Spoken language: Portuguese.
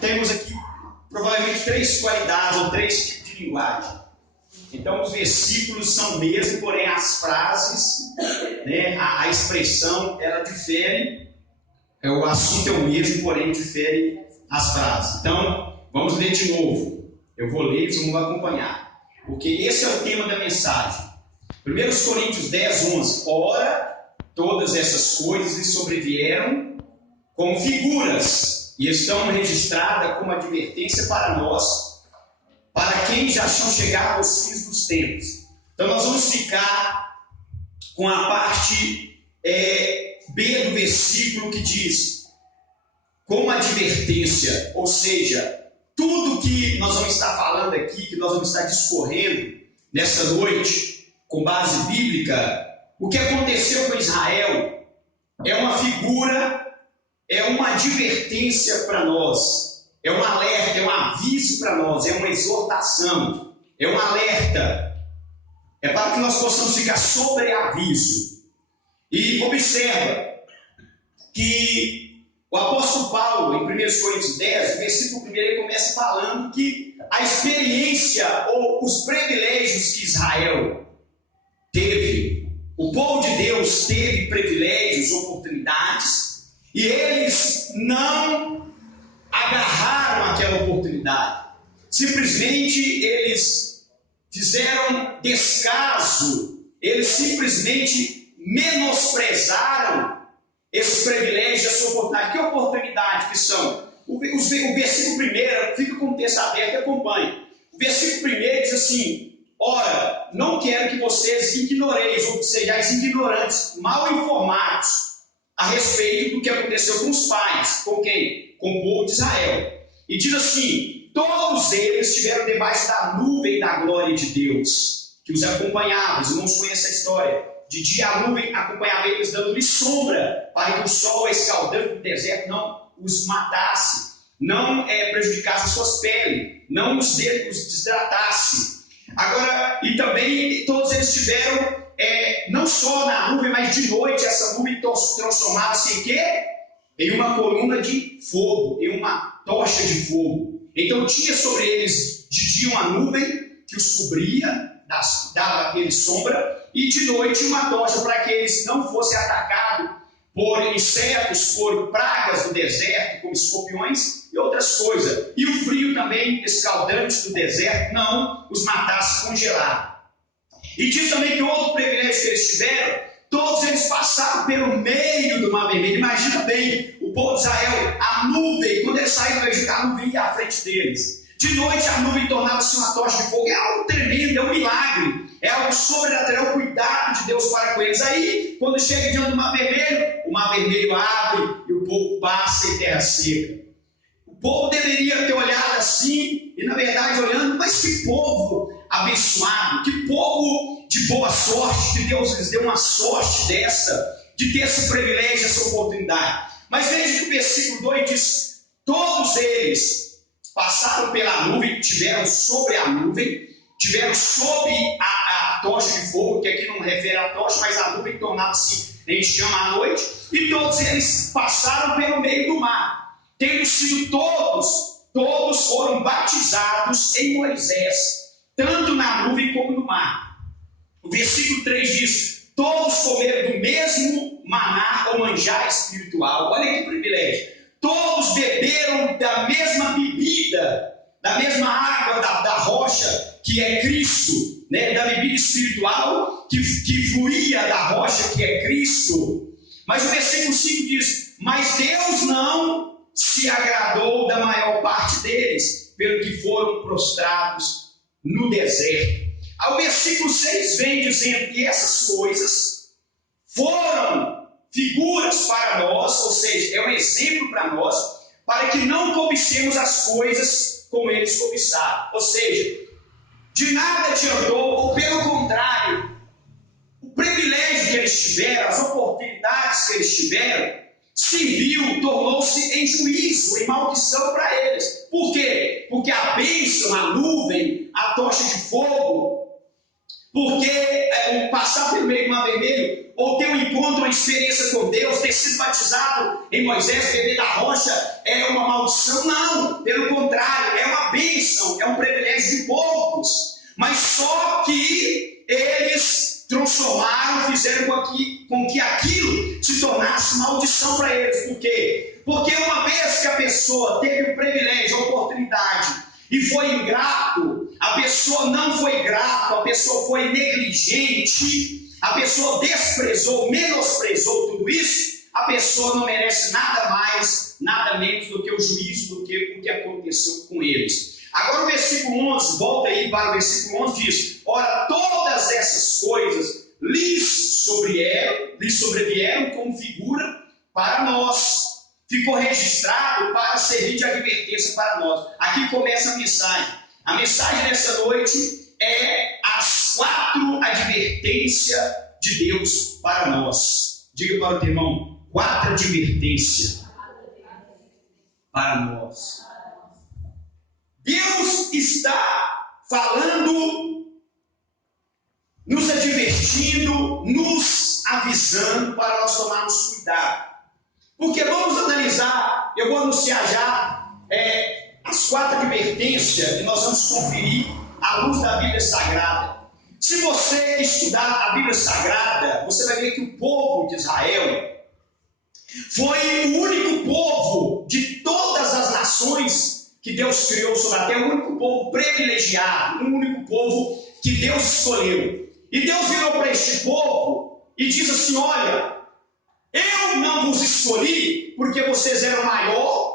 temos aqui provavelmente três qualidades ou três tipos de linguagem. Então, os versículos são o mesmo, porém as frases, né, a expressão, ela difere. O assunto é o mesmo, porém difere as frases. Então, vamos ler de novo. Eu vou ler e vocês vão acompanhar. Porque esse é o tema da mensagem. 1 Coríntios 10, 11. Ora, todas essas coisas lhe sobrevieram como figuras e estão registradas como advertência para nós, para quem já tinham chegado aos fins dos tempos. Então nós vamos ficar com a parte B do versículo que diz, como advertência, ou seja, tudo que nós vamos estar falando aqui, que nós vamos estar discorrendo nessa noite, com base bíblica, o que aconteceu com Israel é uma figura, é uma advertência para nós, é um alerta, é um aviso para nós, é uma exortação, é um alerta, é para que nós possamos ficar sobre aviso. E observa que o apóstolo Paulo, em 1 Coríntios 10, versículo 1, ele começa falando que a experiência ou os privilégios que Israel teve, o povo de Deus teve privilégios, oportunidades, e eles não agarraram aquela oportunidade. Simplesmente eles fizeram descaso, eles simplesmente menosprezaram esse privilégio, essa oportunidade. Que oportunidade que são? O versículo 1, fica com o texto aberto e acompanhe. O versículo 1 diz assim: ora, não quero que vocês ignoreis, ou sejais ignorantes, mal informados a respeito do que aconteceu com os pais. Com quem? Com o povo de Israel. E diz assim: todos eles estiveram debaixo da nuvem da glória de Deus, que os acompanhava. Os irmãos conhecem a história. De dia a nuvem acompanhava eles, dando-lhes sombra, para que o sol escaldante do deserto não os matasse, não prejudicasse as suas peles, não os desidratasse. Agora, e também todos eles tiveram, não só na nuvem, mas de noite, essa nuvem transformava-se em quê? Em uma coluna de fogo, em uma tocha de fogo. Então tinha sobre eles de dia uma nuvem que os cobria, dava aquele sombra, e de noite uma tocha para que eles não fossem atacados por insetos, por pragas do deserto, como escorpiões e outras coisas. E o frio também escaldante do deserto não os matasse congelado. E diz também que outro privilégio que eles tiveram, todos eles passaram pelo meio do Mar Vermelho. Imagina bem, o povo de Israel, a nuvem, quando eles saíram do Egito, a nuvem ia à frente deles. De noite a nuvem tornava-se uma tocha de fogo. É algo tremendo, é um milagre. É algo sobrenatural, o cuidado de Deus para com eles. Aí, quando chega diante do Mar Vermelho, o Mar Vermelho abre e o povo passa em terra seca. O povo deveria ter olhado assim, e na verdade olhando, mas que povo abençoado, que povo de boa sorte, que Deus lhes deu uma sorte dessa, de ter esse privilégio, essa oportunidade. Mas veja que o versículo 2 diz: todos eles passaram pela nuvem, tiveram sobre a nuvem, tiveram sob a tocha de fogo, que aqui não refere à tocha, mas a nuvem tornava-se em chama à noite, e todos eles passaram pelo meio do mar, tendo sido todos foram batizados em Moisés, tanto na nuvem como no mar. O versículo 3 diz: todos comeram do mesmo maná ou manjar espiritual. Olha que privilégio. Todos beberam da mesma bebida, da mesma água da rocha, que é Cristo, né? Da bebida espiritual que fluía da rocha, que é Cristo. Mas o versículo 5 diz: mas Deus não se agradou da maior parte deles, pelo que foram prostrados no deserto. Ao versículo 6 vem dizendo que essas coisas foram figuras para nós, ou seja, é um exemplo para nós, para que não cobicemos as coisas como eles cobiçaram. Ou seja, de nada adiantou, ou pelo contrário, o privilégio que eles tiveram, as oportunidades que eles tiveram, serviu, tornou-se em juízo, em maldição para eles. Por quê? Porque a bênção, a nuvem, a tocha de fogo, Porque passar pelo meio do mar vermelho, ou ter um encontro, uma experiência com Deus, ter sido batizado em Moisés, beber da rocha, é uma maldição? Não, pelo contrário, é uma bênção, é um privilégio de poucos. Mas só que eles transformaram, fizeram com que aquilo se tornasse maldição para eles. Por quê? Porque uma vez que a pessoa teve o privilégio, a oportunidade, e foi ingrato, a pessoa não foi grata, a pessoa foi negligente, a pessoa desprezou, menosprezou tudo isso, a pessoa não merece nada mais, nada menos do que o juízo, do que o que aconteceu com eles. Agora o versículo 11, volta aí para o versículo 11, diz: ora, todas essas coisas lhes sobrevieram como figura para nós. Ficou registrado para servir de advertência para nós. Aqui começa a mensagem. A mensagem dessa noite é as 4 advertências de Deus para nós. Diga para o teu irmão: 4 advertências para nós. Deus está falando, nos advertindo, nos avisando para nós tomarmos cuidado. Porque vamos analisar, eu vou anunciar já as 4 advertências e nós vamos conferir à luz da Bíblia Sagrada. Se você estudar a Bíblia Sagrada, você vai ver que o povo de Israel foi o único povo de todas as nações que Deus criou sobre a terra, o único povo privilegiado, o único povo que Deus escolheu. E Deus virou para este povo e diz assim: olha, eu não vos escolhi porque vocês eram maior